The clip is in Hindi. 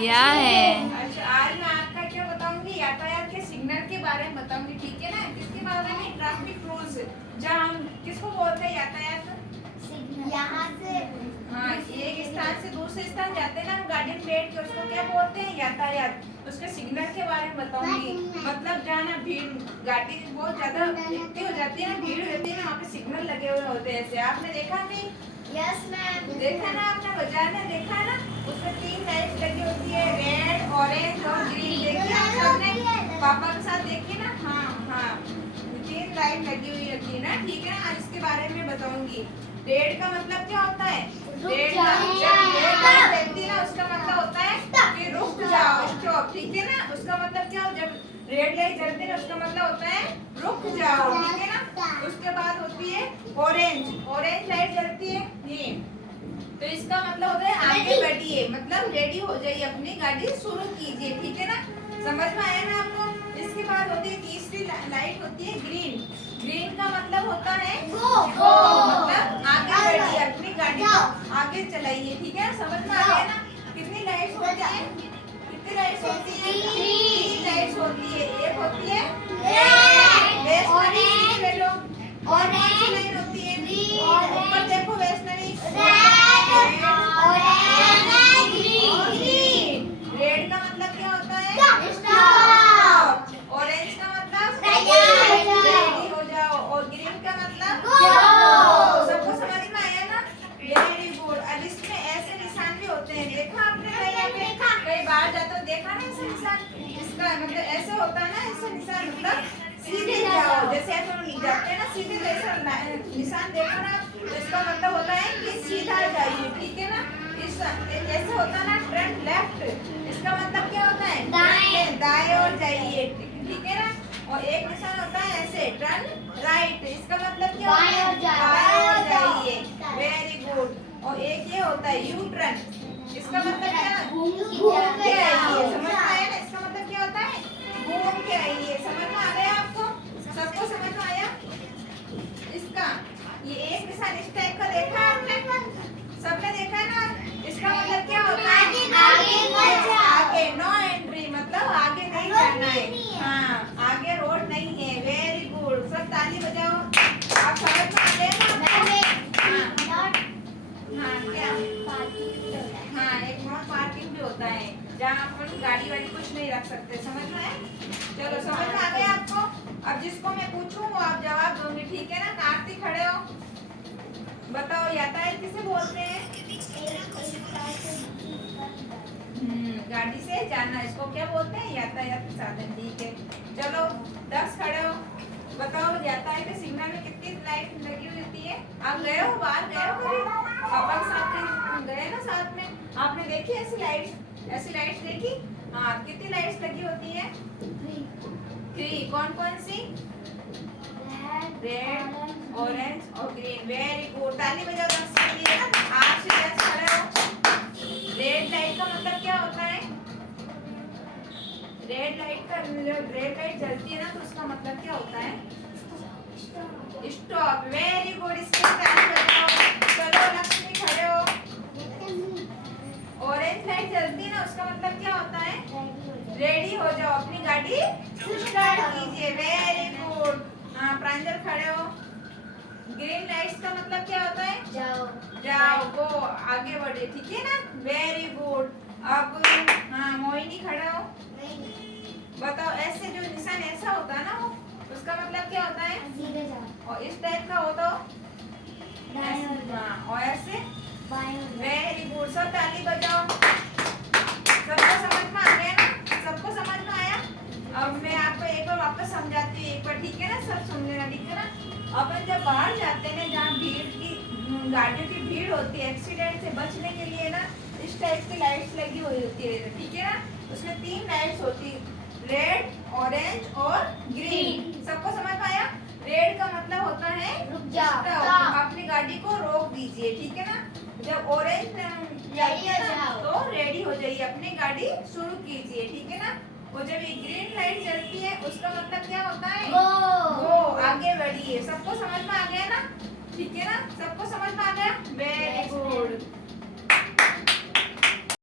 किया है। अच्छा, आज मैं आपका क्या बताऊंगी, यातायात के सिग्नल के बारे में बताऊंगी, ठीक है ना। किसके बारे में? Traffic rules. जहाँ हम किसको बोलते हैं यातायात? यहाँ से हाँ, एक स्थान से दूसरे स्थान जाते हैं ना हम गाड़ी में बैठ के, उसको क्या बोलते हैं? यातायात। उसके सिग्नल के बारे में बताऊंगी। मतलब जहाँ ना भीड़, गाड़ी बहुत ज्यादा इकट्ठी हो जाती है ना, भीड़ रहती है ना, वहाँ पे सिग्नल लगे हुए होते हैं। ऐसे आपने देखा नहीं? यस मैम, देखा ना आपने, बाजार में देखा है ना, उसमें 3 लाइट लगी होती है, रेड, ऑरेंज और ग्रीन। देखिए आप सबने पापा के साथ देखिए ना। हाँ हाँ, 3 लाइट लगी हुई होती है ना, ठीक है ना। आज इसके बारे में बताऊंगी। रेड का मतलब क्या होता है? रेड का जब रेड लाइट जलती है ना, उसका मतलब होता है कि रुक जाओ, स्टॉप, ठीक है ना। उसका मतलब क्या हो, जब रेड लाइट जलती है ना, उसका मतलब होता है रुक जाओ, ठीक है ना। उसके बाद होती है ऑरेंज। ऑरेंज लाइट जलती है ये, तो इसका मतलब होता है आगे बढ़िए, मतलब रेडी हो जाइए, अपनी गाड़ी शुरू कीजिए, ठीक है ना। समझ में आया ना आपको? इसके बाद होती है तीसरी लाइट होती है ग्रीन। ग्रीन का मतलब होता है गो, मतलब आगे बढ़िए, अपनी गाड़ी को आगे चलाइए, ठीक है। समझ में आ गया ना? कितनी लाइट्स होती है? कितनी लाइट्स होती है? 3 लाइट्स होती है। एक होती है वैष्णवी, और कौन सी लाइन होती है? ऊपर देखो, वैष्णवी, रेड का मतलब क्या होता है? ऑरेंज का मतलब रेडी हो जाओ, और ग्रीन का मतलब सबको समझ में आया ना? Very good. अब इसमें ऐसे निशान भी होते हैं, देखा आपने? कई बार जाते हो, देखा ना ऐसे निशान? इसका मतलब ऐसे होता है ना, ऐसे निशान मतलब सीधे जाओ, जैसे ऐसे जाते हैं ना सीधे, जैसे निशान देखो ना, तो इसका मतलब होता है कि सीधा जाइए, ठीक है ना। इस ऐसे होता है ना टर्न लेफ्ट, इसका मतलब क्या होता है? दाएं और जाइए, ठीक है ना। और एक निशान होता है ऐसे टर्न राइट, इसका मतलब क्या होता है? बाएं और जाइए, वेरी गुड। और एक ये होता है यू टर्न, इसका मतलब क्या? घूम के आइए। समझ में आया ना? इसका मतलब क्या होता है? घूम के आइए। समझ में आ गया आपको? सबको समझ में आया? इसका ये एक निशान इस टाइप का देखा आपने? सबने देखा है ना? इसका मतलब क्या होता है? आगे नो एंट्री, मतलब आगे नहीं जाना है। हाँ, आगे रोड नहीं है। वेरी गुड, सब ताली बजाओ। आप समझ में आ गए ना? हाँ क्या? हाँ, एक नॉट पार्किंग भी होता है, जहाँ अपन गाड़ी वाड़ी कुछ नहीं रख सकते। समझ में आया? चलो, समझ में आ गया आपको? अब जिसको मैं पूछूं वो आप जवाब दोगे, ठीक है ना। कार्तिक खड़े हो, बताओ यातायात किसे बोलते हैं? गाड़ी से जाना, इसको क्या बोलते हैं? यातायात के साधन, ठीक है। चलो 10 खड़े हो, बताओ यातायात के सिग्नल में कितनी लाइट लगी हुई होती है? आप गए हो, बाहर गए हो कभी? पापा के साथ गए ना साथ में, आपने देखी ऐसी लाइट्स देखी? हाँ, कितनी लाइट्स लगी होती है? 3। कौन कौन सी? रेड, ऑरेंज और ग्रीन। वेरी गुड, ताली बजाओ 10 के लिए। आप से 10 खड़े हो। रेड लाइट का मतलब क्या होता है? रेड लाइट जलती है ना, तो उसका मतलब क्या होता है? स्टॉप। वेरी गुड, इसके लिए ताली बजाओ। चलो लक्ष्मी खड़े हो। ऑरेंज लाइट जलती है ना, उसका मतलब क्या होता है? रेडी हो जाओ, अपनी गाड़ी स्टार्ट कीजिए। Very good. हाँ, प्रांजल खड़े हो। ग्रीन लाइट्स का मतलब क्या होता है? जाओ, गो, आगे बढ़े, ठीक है ना। Very good. अब हाँ, मोहिनी खड़े हो, बताओ। ऐसे जो निशान ऐसा होता है ना, वो उसका मतलब क्या होता है? और इस टाइप का हो तो हाँ, और ऐसे। वेरी गुड, सब ताली बजाओ। सबको समझ में आ गया ना? सबको समझ में आया? अब मैं आपको एक बार वापस समझाती हूँ, एक बार, ठीक है ना। सब सुन लेना, ठीक है ना। अपन जब बाहर जाते हैं, जहाँ गाड़ियों की भीड़ होती है, एक्सीडेंट से बचने के लिए ना इस टाइप की लाइट्स लगी हुई होती है, ठीक है ना। उसमें 3 लाइट्स होती है, रेड, ऑरेंज और ग्रीन। सबको समझ में आया? रेड का मतलब होता है रुक जाओ, अपनी गाड़ी को रोक दीजिए, ठीक है ना। जब ऑरेंज तो रेडी हो जाइए, अपनी गाड़ी शुरू कीजिए, ठीक है ना। और जब ये ग्रीन लाइट जलती है, उसका मतलब क्या होता है? गो, आगे बढ़िए। सबको समझ में आ गया ना? ठीक है ना, सबको समझ में आ गया? Very good.